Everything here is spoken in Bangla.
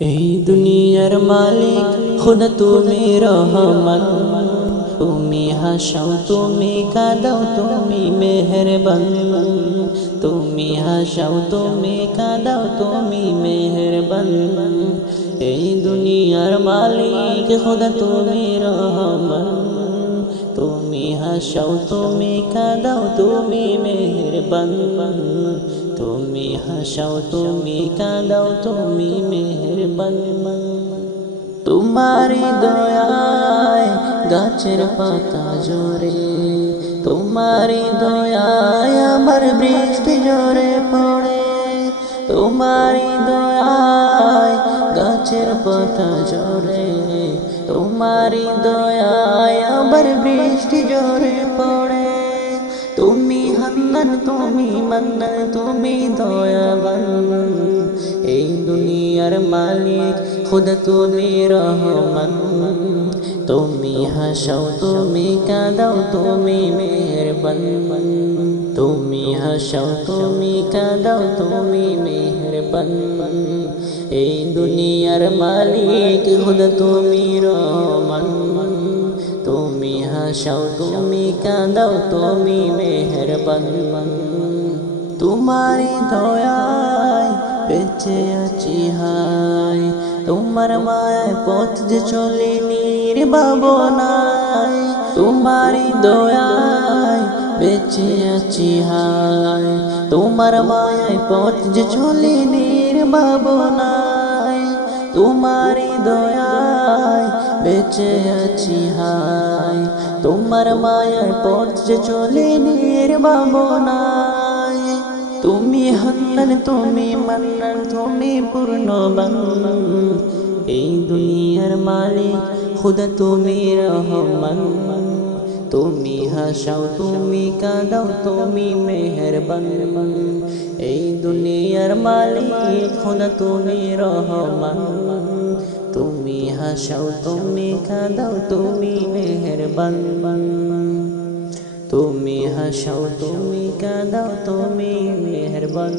এই দুনিয়ার মালিক খুদা তুমি রহমান, তুমি হাসাও তুমি কাঁদাও তুমি মেহেরবান, তুমি হাসাও তুমি কাঁদাও তুমি মেহেরবান। এই দুনিয়ার মালিক খুদা তুমি রহমান, তুমি হাসাও তুমি কাঁদাও তুমি মেহেরবান, তুমি হাসাও তুমি কাঁদাও তুমি মেহেরবান। তোমারি দয়ায় গাছের পাতা ঝরে, তোমারি দয়ায় আমার বৃষ্টি ঝরে পড়ে, তোমারি দয়ায় গাছের পাতা ঝরে, তোমারি দয়ায় আমার বৃষ্টি ঝরে পড়ে। তুমি হান্নান তুমি মান্নান তুমি দয়াবান, এই দুনিয়ার মালিক খুদা তুমি রহমান, তুমি হাসাও তুমি কাঁদাও তুমি মেহেরবান, তুমি হাসাও তুমি কাঁদাও তুমি মেহেরবান। এই দুনিয়ার মালিক খুদা তুমি রহমান, তুমি হাসাও তুমি কাঁদাও তুমি মেহেরবান। তোমারি দয়ায় বেঁচে আছি হায়, তোমার মায়ায় পথ যে চলে নির্ভাবনায়, তোমারি দয়ায় বেঁচে আছি হায়, তোমার মায়ায় পথ যে চলে নির্ভাবনায়, তোমারি দয়ায় বেঁচে আছি হায়, তোমার মায়ার পথ যে চলে নির্ভাবনায়। তুমি হান্নান তুমি মান্নান তুমি পূর্ণবান, এই দুনিয়ার মালিক খুদা তুমি রহমান, তুমি হাসাও তুমি কাঁদাও তুমি মেহেরবান। এই দুনিয়ার মালিক খুদা তুমি রহমান, তুমি হাসাও তুমি কাঁদাও তুমি মেহেরবান, তুমি হাসাও তুমি কাঁদাও তুমি মেহেরবান।